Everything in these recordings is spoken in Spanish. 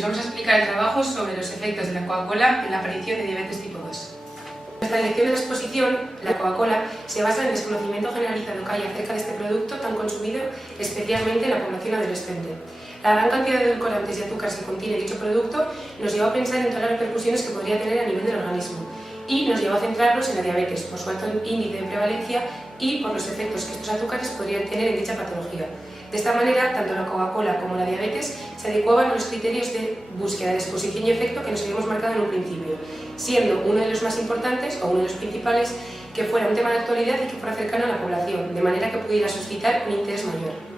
os vamos a explicar el trabajo sobre los efectos de la Coca-Cola en la aparición de diabetes tipo 2. En esta lección de la exposición, la Coca-Cola se basa en el desconocimiento generalizado que hay acerca de este producto tan consumido, especialmente en la población adolescente. La gran cantidad de edulcorantes y azúcar que contiene dicho producto nos lleva a pensar en todas las repercusiones que podría tener a nivel del organismo y nos lleva a centrarnos en la diabetes por su alto índice de prevalencia y por los efectos que estos azúcares podrían tener en dicha patología. De esta manera, tanto la Coca-Cola como la diabetes se adecuaban a los criterios de búsqueda de exposición y efecto que nos habíamos marcado en un principio, siendo uno de los más importantes o uno de los principales que fuera un tema de actualidad y que fuera cercano a la población, de manera que pudiera suscitar un interés mayor.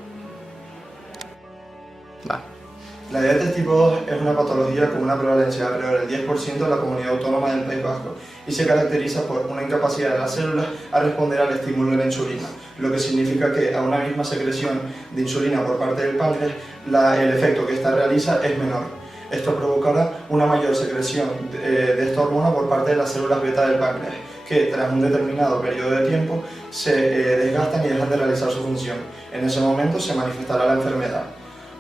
La diabetes tipo 2 es una patología con una prevalencia de alrededor del 10% en la comunidad autónoma del País Vasco y se caracteriza por una incapacidad de las células a responder al estímulo de la insulina, lo que significa que a una misma secreción de insulina por parte del páncreas, el efecto que ésta realiza es menor. Esto provocará una mayor secreción de esta hormona por parte de las células beta del páncreas, que tras un determinado periodo de tiempo se desgastan y dejan de realizar su función. En ese momento se manifestará la enfermedad.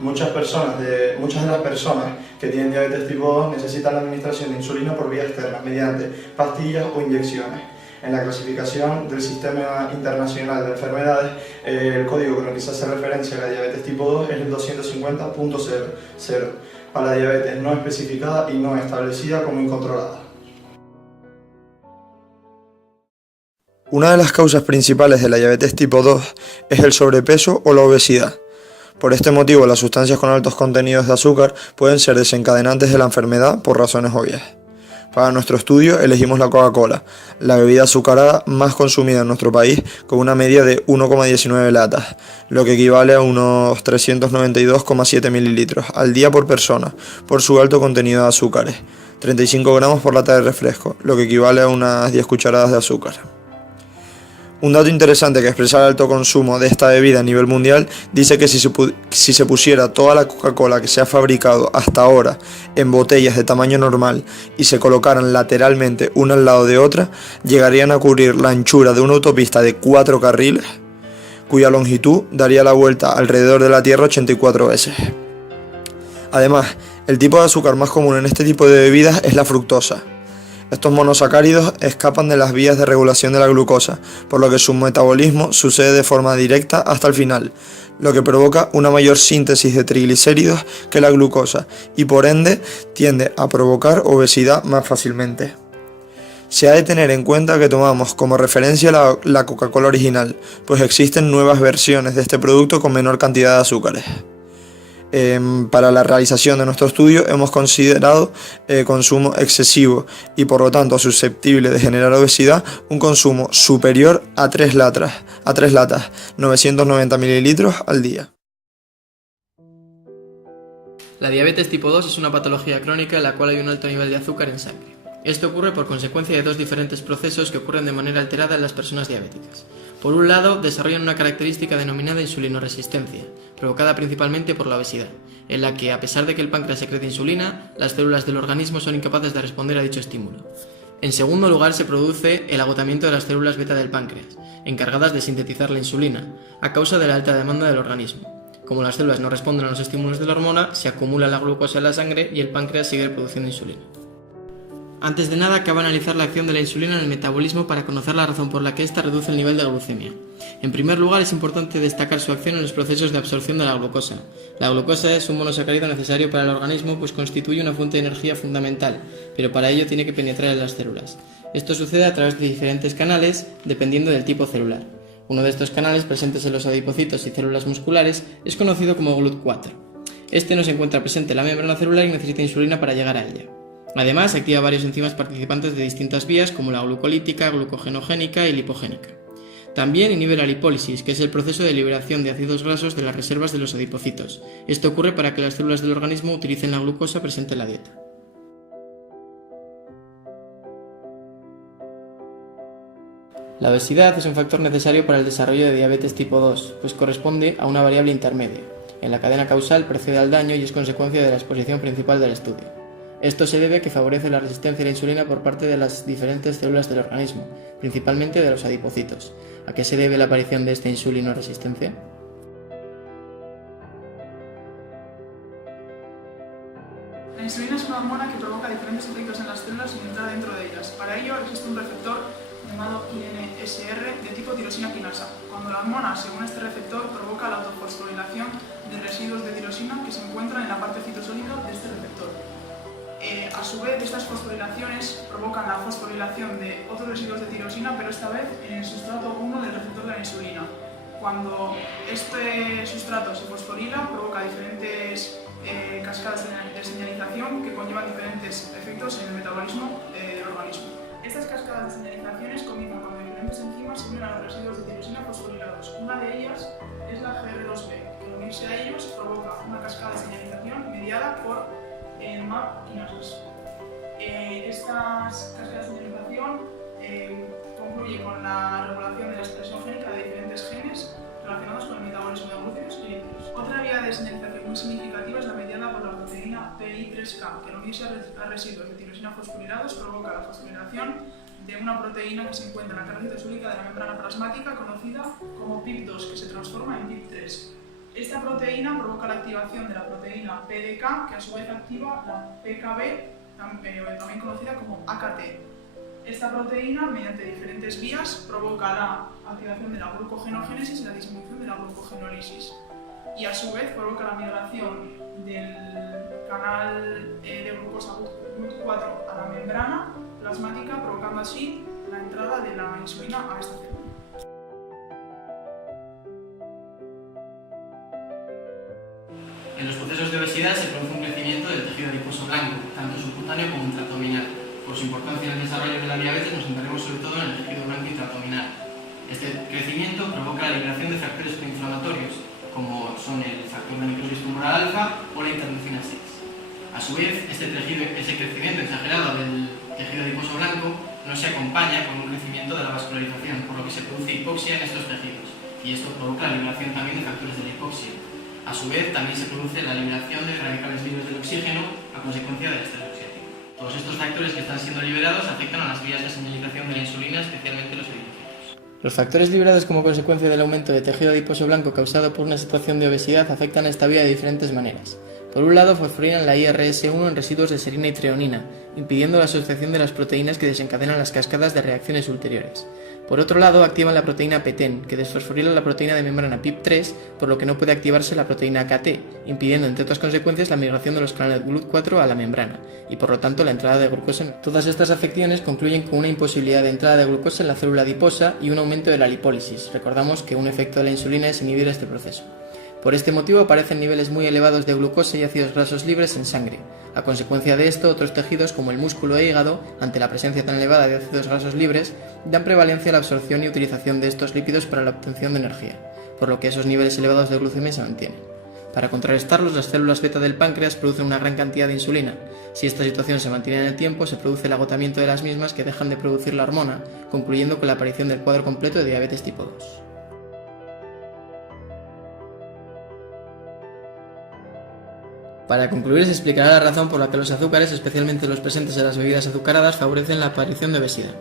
Muchas de las personas que tienen diabetes tipo 2 necesitan la administración de insulina por vía externa, mediante pastillas o inyecciones. En la clasificación del Sistema Internacional de Enfermedades, el código con el que se hace referencia a la diabetes tipo 2 es el 250.00, para la diabetes no especificada y no establecida como incontrolada. Una de las causas principales de la diabetes tipo 2 es el sobrepeso o la obesidad. Por este motivo, las sustancias con altos contenidos de azúcar pueden ser desencadenantes de la enfermedad por razones obvias. Para nuestro estudio elegimos la Coca-Cola, la bebida azucarada más consumida en nuestro país, con una media de 1,19 latas, lo que equivale a unos 392,7 mililitros al día por persona, por su alto contenido de azúcares, 35 gramos por lata de refresco, lo que equivale a unas 10 cucharadas de azúcar. Un dato interesante que expresa el alto consumo de esta bebida a nivel mundial dice que si se pusiera toda la Coca-Cola que se ha fabricado hasta ahora en botellas de tamaño normal y se colocaran lateralmente una al lado de otra, llegarían a cubrir la anchura de una autopista de 4 carriles, cuya longitud daría la vuelta alrededor de la Tierra 84 veces. Además, el tipo de azúcar más común en este tipo de bebidas es la fructosa. Estos monosacáridos escapan de las vías de regulación de la glucosa, por lo que su metabolismo sucede de forma directa hasta el final, lo que provoca una mayor síntesis de triglicéridos que la glucosa y por ende tiende a provocar obesidad más fácilmente. Se ha de tener en cuenta que tomamos como referencia la Coca-Cola original, pues existen nuevas versiones de este producto con menor cantidad de azúcares. Para la realización de nuestro estudio hemos considerado consumo excesivo y por lo tanto susceptible de generar obesidad un consumo superior a 3 latas, 990 mililitros al día. La diabetes tipo 2 es una patología crónica en la cual hay un alto nivel de azúcar en sangre. Esto ocurre por consecuencia de dos diferentes procesos que ocurren de manera alterada en las personas diabéticas. Por un lado, desarrollan una característica denominada insulinoresistencia, provocada principalmente por la obesidad, en la que, a pesar de que el páncreas secreta insulina, las células del organismo son incapaces de responder a dicho estímulo. En segundo lugar, se produce el agotamiento de las células beta del páncreas, encargadas de sintetizar la insulina, a causa de la alta demanda del organismo. Como las células no responden a los estímulos de la hormona, se acumula la glucosa en la sangre y el páncreas sigue produciendo insulina. Antes de nada, cabe analizar la acción de la insulina en el metabolismo para conocer la razón por la que ésta reduce el nivel de glucemia. En primer lugar, es importante destacar su acción en los procesos de absorción de la glucosa. La glucosa es un monosacárido necesario para el organismo, pues constituye una fuente de energía fundamental, pero para ello tiene que penetrar en las células. Esto sucede a través de diferentes canales, dependiendo del tipo celular. Uno de estos canales, presentes en los adipocitos y células musculares, es conocido como GLUT4. Este no se encuentra presente en la membrana celular y necesita insulina para llegar a ella. Además, activa varios enzimas participantes de distintas vías como la glucolítica, glucogenogénica y lipogénica. También inhibe la lipólisis, que es el proceso de liberación de ácidos grasos de las reservas de los adipocitos. Esto ocurre para que las células del organismo utilicen la glucosa presente en la dieta. La obesidad es un factor necesario para el desarrollo de diabetes tipo 2, pues corresponde a una variable intermedia. En la cadena causal precede al daño y es consecuencia de la exposición principal del estudio. Esto se debe a que favorece la resistencia a la insulina por parte de las diferentes células del organismo, principalmente de los adipocitos. ¿A qué se debe la aparición de esta insulinoresistencia? La dentro de ellas. Para ello existe un receptor llamado INSR de tipo tirosina quinasa. Cuando la hormona, según este receptor, provoca la autofosforilación de residuos de tirosina que se encuentran en la parte citosólica de este receptor. A su vez, estas fosforilaciones provocan la fosforilación de otros residuos de tirosina, pero esta vez en el sustrato 1 del receptor de la insulina. Cuando este sustrato se fosforila, provoca diferentes cascadas de señalización que conllevan diferentes efectos en el metabolismo del organismo. Estas cascadas de señalizaciones comienzan cuando diferentes enzimas se unen a los residuos de tirosina fosforilados. Una de ellas es la GR2B, que al unirse a ellos provoca una cascada de señalización mediada por MAP quinasas. Estas cascadas de señalización concluyen con la regulación de la expresión génica de diferentes genes relacionados con el metabolismo de glúcidos y lípidos. Otra vía de señalización muy significativa es la mediada por la proteína PI3K, que al unirse a residuos de tirosina fosforilados provoca la fosforilación de una proteína que se encuentra en la cara citosólica de la membrana plasmática conocida como PIP2, que se transforma en PIP3. Esta proteína provoca la activación de la proteína PDK, que a su vez activa la PKB, también conocida como AKT. Esta proteína, mediante diferentes vías, provoca la activación de la glucogenogénesis y la disminución de la glucogenólisis. Y a su vez provoca la migración del canal de glucosa GLUT4 a la membrana plasmática, provocando así la entrada de la insulina a esta célula. En los procesos de obesidad se produce un crecimiento del tejido adiposo blanco, tanto subcutáneo como intraabdominal. Por su importancia en el desarrollo de la diabetes nos centraremos sobre todo en el tejido blanco intraabdominal. Este crecimiento provoca la liberación de factores proinflamatorios, como son el factor de necrosis tumoral alfa o la interleucina 6. A su vez, ese crecimiento exagerado del tejido adiposo blanco no se acompaña con un crecimiento de la vascularización, por lo que se produce hipoxia en estos tejidos, y esto provoca la liberación también de factores de la hipoxia. A su vez, también se produce la liberación de radicales libres del oxígeno a consecuencia del estrés oxidativo. Todos estos factores que están siendo liberados afectan a las vías de señalización de la insulina, especialmente los eritiocitos. Los factores liberados como consecuencia del aumento de tejido adiposo blanco causado por una situación de obesidad afectan a esta vía de diferentes maneras. Por un lado, fosforilan la IRS1 en residuos de serina y treonina, impidiendo la asociación de las proteínas que desencadenan las cascadas de reacciones ulteriores. Por otro lado, activan la proteína PTEN, que desfosforila la proteína de membrana PIP3, por lo que no puede activarse la proteína AKT, impidiendo, entre otras consecuencias, la migración de los canales GLUT4 a la membrana, y por lo tanto la entrada de glucosa. Todas estas afecciones concluyen con una imposibilidad de entrada de glucosa en la célula adiposa y un aumento de la lipólisis. Recordamos que un efecto de la insulina es inhibir este proceso. Por este motivo aparecen niveles muy elevados de glucosa y ácidos grasos libres en sangre. A consecuencia de esto, otros tejidos como el músculo e hígado, ante la presencia tan elevada de ácidos grasos libres, dan prevalencia a la absorción y utilización de estos lípidos para la obtención de energía, por lo que esos niveles elevados de glucemia se mantienen. Para contrarrestarlos, las células beta del páncreas producen una gran cantidad de insulina. Si esta situación se mantiene en el tiempo, se produce el agotamiento de las mismas que dejan de producir la hormona, concluyendo con la aparición del cuadro completo de diabetes tipo 2. Para concluir, se explicará la razón por la que los azúcares, especialmente los presentes en las bebidas azucaradas, favorecen la aparición de obesidad.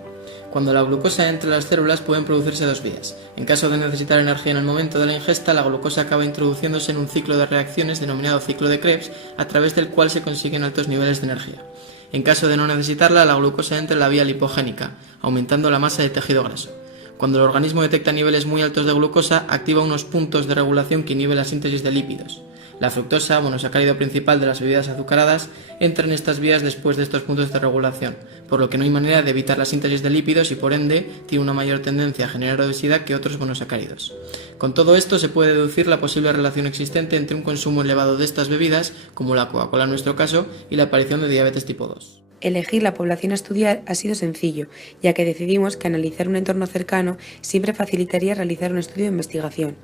Cuando la glucosa entra en las células pueden producirse dos vías. En caso de necesitar energía en el momento de la ingesta, la glucosa acaba introduciéndose en un ciclo de reacciones denominado ciclo de Krebs, a través del cual se consiguen altos niveles de energía. En caso de no necesitarla, la glucosa entra en la vía lipogénica, aumentando la masa de tejido graso. Cuando el organismo detecta niveles muy altos de glucosa, activa unos puntos de regulación que inhiben la síntesis de lípidos. La fructosa, monosacárido principal de las bebidas azucaradas, entra en estas vías después de estos puntos de regulación, por lo que no hay manera de evitar la síntesis de lípidos y por ende tiene una mayor tendencia a generar obesidad que otros monosacáridos. Con todo esto se puede deducir la posible relación existente entre un consumo elevado de estas bebidas, como la Coca-Cola en nuestro caso, y la aparición de diabetes tipo 2. Elegir la población a estudiar ha sido sencillo, ya que decidimos que analizar un entorno cercano siempre facilitaría realizar un estudio de investigación.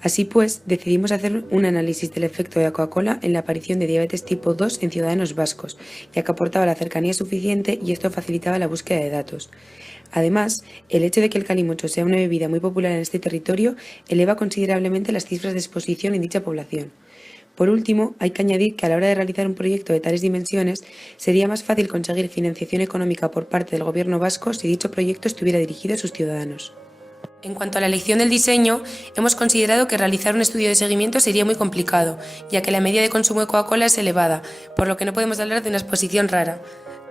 Así pues, decidimos hacer un análisis del efecto de la Coca-Cola en la aparición de diabetes tipo 2 en ciudadanos vascos, ya que aportaba la cercanía suficiente y esto facilitaba la búsqueda de datos. Además, el hecho de que el calimocho sea una bebida muy popular en este territorio eleva considerablemente las cifras de exposición en dicha población. Por último, hay que añadir que a la hora de realizar un proyecto de tales dimensiones, sería más fácil conseguir financiación económica por parte del gobierno vasco si dicho proyecto estuviera dirigido a sus ciudadanos. En cuanto a la elección del diseño, hemos considerado que realizar un estudio de seguimiento sería muy complicado, ya que la media de consumo de Coca-Cola es elevada, por lo que no podemos hablar de una exposición rara.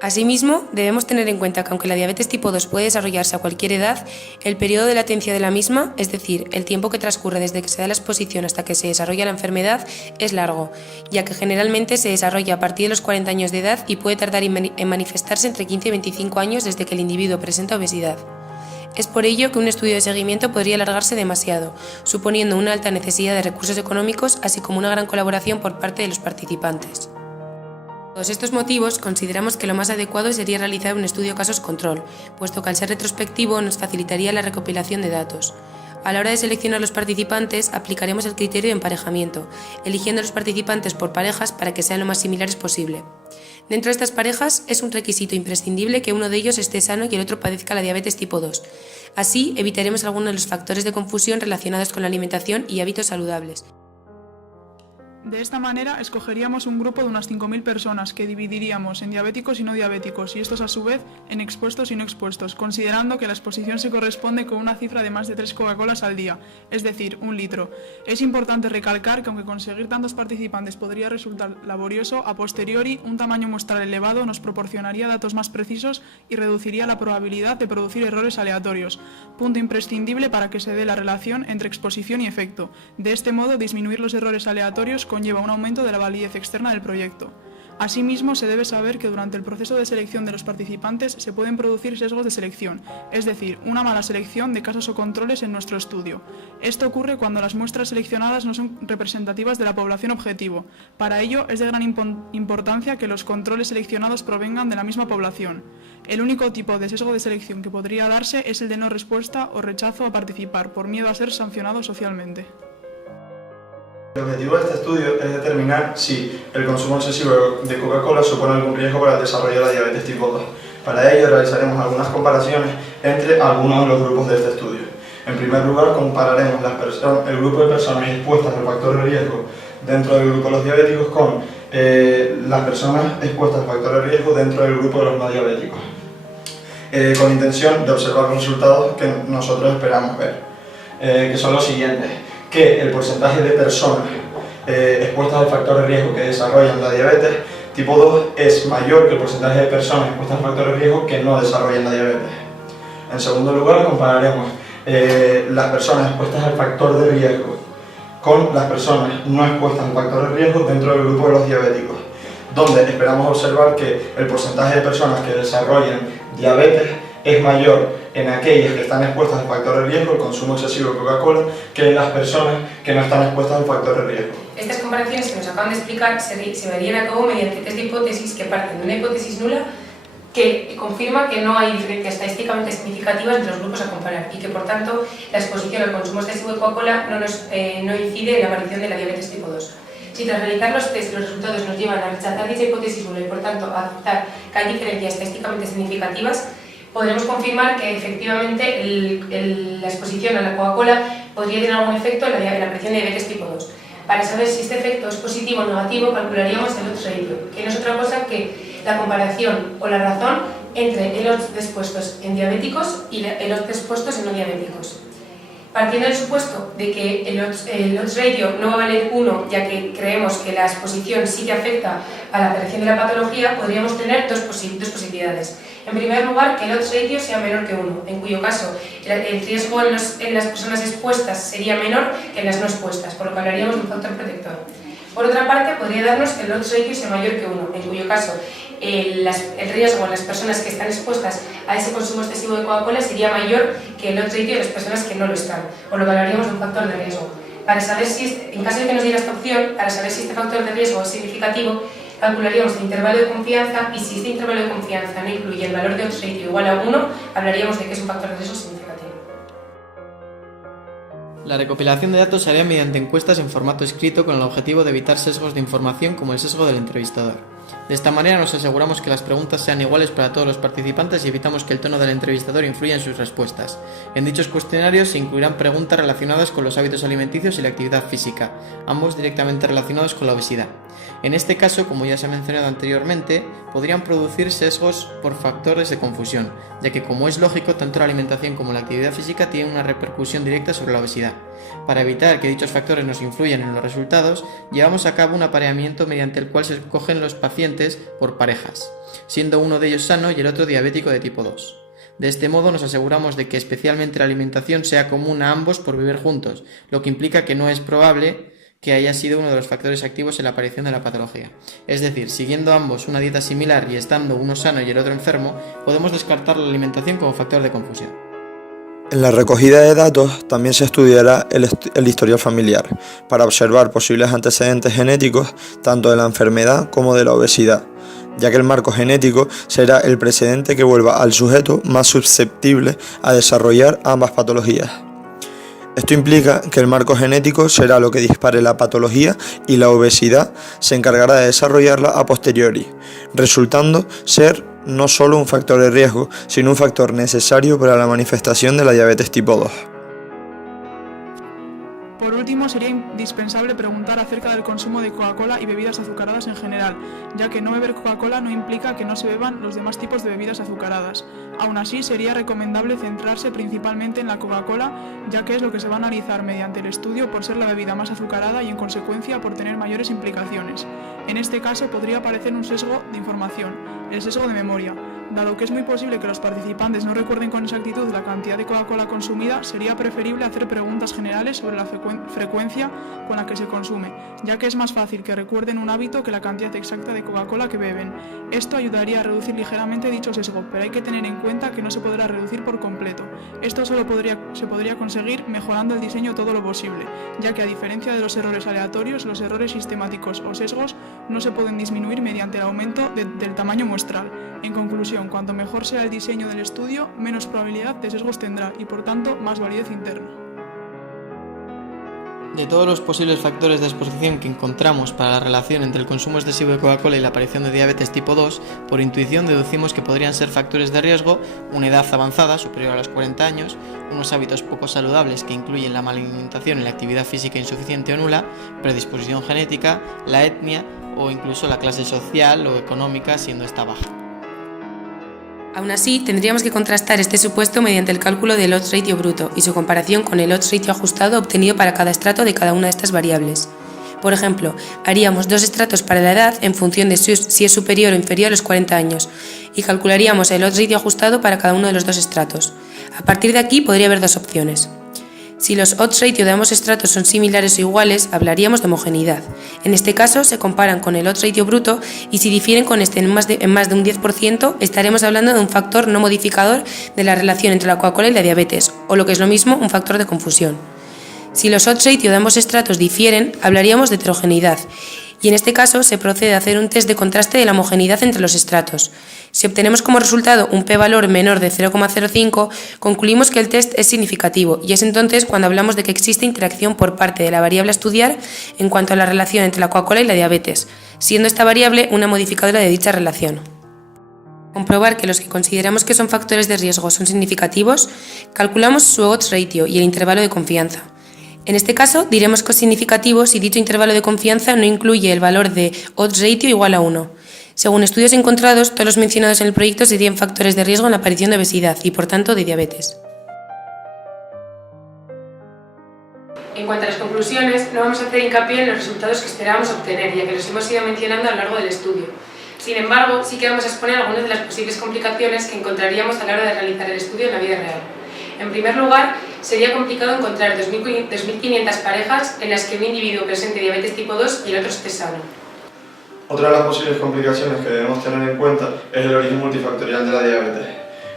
Asimismo, debemos tener en cuenta que aunque la diabetes tipo 2 puede desarrollarse a cualquier edad, el periodo de latencia de la misma, es decir, el tiempo que transcurre desde que se da la exposición hasta que se desarrolla la enfermedad, es largo, ya que generalmente se desarrolla a partir de los 40 años de edad y puede tardar en manifestarse entre 15 y 25 años desde que el individuo presenta obesidad. Es por ello que un estudio de seguimiento podría alargarse demasiado, suponiendo una alta necesidad de recursos económicos, así como una gran colaboración por parte de los participantes. Por todos estos motivos, consideramos que lo más adecuado sería realizar un estudio casos control, puesto que al ser retrospectivo nos facilitaría la recopilación de datos. A la hora de seleccionar los participantes, aplicaremos el criterio de emparejamiento, eligiendo a los participantes por parejas para que sean lo más similares posible. Dentro de estas parejas es un requisito imprescindible que uno de ellos esté sano y el otro padezca la diabetes tipo 2. Así evitaremos algunos de los factores de confusión relacionados con la alimentación y hábitos saludables. De esta manera, escogeríamos un grupo de unas 5.000 personas que dividiríamos en diabéticos y no diabéticos, y estos a su vez en expuestos y no expuestos, considerando que la exposición se corresponde con una cifra de más de 3 Coca-Colas al día, es decir, 1 litro. Es importante recalcar que aunque conseguir tantos participantes podría resultar laborioso, a posteriori un tamaño muestral elevado nos proporcionaría datos más precisos y reduciría la probabilidad de producir errores aleatorios, punto imprescindible para que se dé la relación entre exposición y efecto. De este modo, disminuir los errores aleatorios conlleva un aumento de la validez externa del proyecto. Asimismo, se debe saber que durante el proceso de selección de los participantes se pueden producir sesgos de selección, es decir, una mala selección de casos o controles en nuestro estudio. Esto ocurre cuando las muestras seleccionadas no son representativas de la población objetivo. Para ello, es de gran importancia que los controles seleccionados provengan de la misma población. El único tipo de sesgo de selección que podría darse es el de no respuesta o rechazo a participar por miedo a ser sancionado socialmente. El objetivo de este estudio es determinar si el consumo excesivo de Coca-Cola supone algún riesgo para el desarrollo de la diabetes tipo 2. Para ello realizaremos algunas comparaciones entre algunos de los grupos de este estudio. En primer lugar, compararemos el grupo de personas expuestas al factor de riesgo dentro del grupo de los diabéticos con las personas expuestas al factor de riesgo dentro del grupo de los no diabéticos, con intención de observar los resultados que nosotros esperamos ver, que son los siguientes. Que el porcentaje de personas expuestas al factor de riesgo que desarrollan la diabetes tipo 2 es mayor que el porcentaje de personas expuestas al factor de riesgo que no desarrollan la diabetes. En segundo lugar, compararemos las personas expuestas al factor de riesgo con las personas no expuestas al factor de riesgo dentro del grupo de los diabéticos, donde esperamos observar que el porcentaje de personas que desarrollan diabetes es mayor en aquellas que están expuestas al factor de riesgo, el consumo excesivo de Coca-Cola, que en las personas que no están expuestas al factor de riesgo. Estas comparaciones que nos acaban de explicar se verían a cabo mediante test de hipótesis que parten de una hipótesis nula que confirma que no hay diferencias estadísticamente significativas entre los grupos a comparar y que, por tanto, la exposición al consumo excesivo de Coca-Cola no incide en la aparición de la diabetes tipo 2. Si tras realizar los test los resultados nos llevan a rechazar dicha hipótesis nula y, por tanto, a aceptar que hay diferencias estadísticamente significativas, podremos confirmar que efectivamente la exposición a la Coca-Cola podría tener algún efecto en la aparición de diabetes tipo 2. Para saber si este efecto es positivo o negativo, calcularíamos el odds ratio, que no es otra cosa que la comparación o la razón entre el odds expuestos en diabéticos y el odds expuestos en no diabéticos. Partiendo del supuesto de que el odds ratio no va a valer 1, ya que creemos que la exposición sí que afecta a la aparición de la patología, podríamos tener dos posibilidades. En primer lugar, que el odds ratio sea menor que 1, en cuyo caso el riesgo en las personas expuestas sería menor que en las no expuestas, por lo que hablaríamos de un factor protector. Por otra parte, podría darnos que el odds ratio sea mayor que 1, en cuyo caso el riesgo en las personas que están expuestas a ese consumo excesivo de Coca-Cola sería mayor que el odds ratio de las personas que no lo están, por lo que hablaríamos de un factor de riesgo. Para saber si, en caso de que nos diera esta opción, para saber si este factor de riesgo es significativo, calcularíamos el intervalo de confianza y si este intervalo de confianza no incluye el valor de odds ratio igual a 1, hablaríamos de que es un factor de riesgo significativo. La recopilación de datos se haría mediante encuestas en formato escrito con el objetivo de evitar sesgos de información como el sesgo del entrevistador. De esta manera nos aseguramos que las preguntas sean iguales para todos los participantes y evitamos que el tono del entrevistador influya en sus respuestas. En dichos cuestionarios se incluirán preguntas relacionadas con los hábitos alimenticios y la actividad física, ambos directamente relacionados con la obesidad. En este caso, como ya se ha mencionado anteriormente, podrían producir sesgos por factores de confusión, ya que, como es lógico, tanto la alimentación como la actividad física tienen una repercusión directa sobre la obesidad. Para evitar que dichos factores nos influyan en los resultados, llevamos a cabo un apareamiento mediante el cual se escogen los pacientes pacientes por parejas, siendo uno de ellos sano y el otro diabético de tipo 2. De este modo nos aseguramos de que especialmente la alimentación sea común a ambos por vivir juntos, lo que implica que no es probable que haya sido uno de los factores activos en la aparición de la patología. Es decir, siguiendo ambos una dieta similar y estando uno sano y el otro enfermo, podemos descartar la alimentación como factor de confusión. En la recogida de datos también se estudiará el historial familiar para observar posibles antecedentes genéticos tanto de la enfermedad como de la obesidad, ya que el marco genético será el precedente que vuelva al sujeto más susceptible a desarrollar ambas patologías. Esto implica que el marco genético será lo que dispare la patología y la obesidad se encargará de desarrollarla a posteriori, resultando ser no solo un factor de riesgo, sino un factor necesario para la manifestación de la diabetes tipo 2. Por último, sería indispensable preguntar acerca del consumo de Coca-Cola y bebidas azucaradas en general, ya que no beber Coca-Cola no implica que no se beban los demás tipos de bebidas azucaradas. Aún así, sería recomendable centrarse principalmente en la Coca-Cola, ya que es lo que se va a analizar mediante el estudio por ser la bebida más azucarada y en consecuencia por tener mayores implicaciones. En este caso podría aparecer un sesgo de información, el sesgo de memoria. Dado que es muy posible que los participantes no recuerden con exactitud la cantidad de Coca-Cola consumida, sería preferible hacer preguntas generales sobre la frecuencia con la que se consume, ya que es más fácil que recuerden un hábito que la cantidad exacta de Coca-Cola que beben. Esto ayudaría a reducir ligeramente dicho sesgo, pero hay que tener en cuenta que no se podrá reducir por completo. Esto solo se podría conseguir mejorando el diseño todo lo posible, ya que a diferencia de los errores aleatorios, los errores sistemáticos o sesgos no se pueden disminuir mediante el aumento del tamaño muestral. En conclusión, cuanto mejor sea el diseño del estudio, menos probabilidad de sesgos tendrá y, por tanto, más validez interna. De todos los posibles factores de exposición que encontramos para la relación entre el consumo excesivo de Coca-Cola y la aparición de diabetes tipo 2, por intuición deducimos que podrían ser factores de riesgo una edad avanzada, superior a los 40 años, unos hábitos poco saludables que incluyen la mala alimentación y la actividad física insuficiente o nula, predisposición genética, la etnia o incluso la clase social o económica, siendo esta baja. Aún así, tendríamos que contrastar este supuesto mediante el cálculo del odds ratio bruto y su comparación con el odds ratio ajustado obtenido para cada estrato de cada una de estas variables. Por ejemplo, haríamos dos estratos para la edad en función de si es superior o inferior a los 40 años y calcularíamos el odds ratio ajustado para cada uno de los dos estratos. A partir de aquí podría haber dos opciones. Si los odds ratio de ambos estratos son similares o iguales, hablaríamos de homogeneidad. En este caso, se comparan con el odds ratio bruto y si difieren con este en más de un 10%, estaremos hablando de un factor no modificador de la relación entre la Coca-Cola y la diabetes, o lo que es lo mismo, un factor de confusión. Si los odds ratio de ambos estratos difieren, hablaríamos de heterogeneidad, y en este caso se procede a hacer un test de contraste de la homogeneidad entre los estratos. Si obtenemos como resultado un p-valor menor de 0,05, concluimos que el test es significativo y es entonces cuando hablamos de que existe interacción por parte de la variable a estudiar en cuanto a la relación entre la Coca-Cola y la diabetes, siendo esta variable una modificadora de dicha relación. Comprobar que los que consideramos que son factores de riesgo son significativos, calculamos su odds ratio y el intervalo de confianza. En este caso, diremos que es significativo si dicho intervalo de confianza no incluye el valor de odds ratio igual a 1. Según estudios encontrados, todos los mencionados en el proyecto serían factores de riesgo en la aparición de obesidad y, por tanto, de diabetes. En cuanto a las conclusiones, no vamos a hacer hincapié en los resultados que esperábamos obtener, ya que los hemos ido mencionando a lo largo del estudio. Sin embargo, sí que vamos a exponer algunas de las posibles complicaciones que encontraríamos a la hora de realizar el estudio en la vida real. En primer lugar, sería complicado encontrar 2.500 parejas en las que un individuo presente diabetes tipo 2 y el otro esté sano. Otra de las posibles complicaciones que debemos tener en cuenta es el origen multifactorial de la diabetes.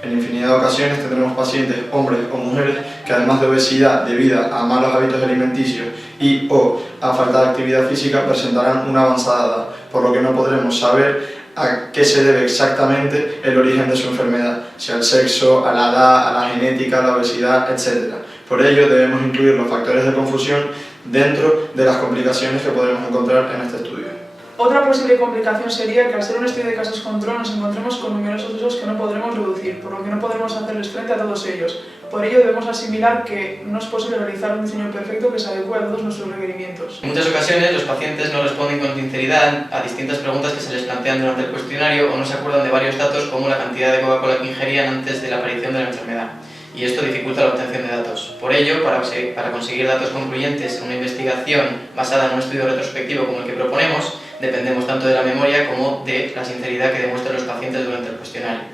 En infinidad de ocasiones tendremos pacientes, hombres o mujeres, que además de obesidad debido a malos hábitos alimenticios y o a falta de actividad física presentarán una avanzada edad, por lo que no podremos saber a qué se debe exactamente el origen de su enfermedad, sea al sexo, a la edad, a la genética, a la obesidad, etc. Por ello debemos incluir los factores de confusión dentro de las complicaciones que podremos encontrar en este estudio. Otra posible complicación sería que al ser un estudio de casos control nos encontremos con numerosos usos que no podremos reducir, por lo que no podremos hacerles frente a todos ellos. Por ello debemos asimilar que no es posible realizar un diseño perfecto que se adecue a todos nuestros requerimientos. En muchas ocasiones los pacientes no responden con sinceridad a distintas preguntas que se les plantean durante el cuestionario o no se acuerdan de varios datos como la cantidad de Coca-Cola que ingerían antes de la aparición de la enfermedad. Y esto dificulta la obtención de datos. Por ello, para conseguir datos concluyentes en una investigación basada en un estudio retrospectivo como el que proponemos, dependemos tanto de la memoria como de la sinceridad que demuestran los pacientes durante el cuestionario.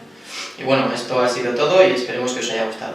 Y bueno, esto ha sido todo y esperemos que os haya gustado.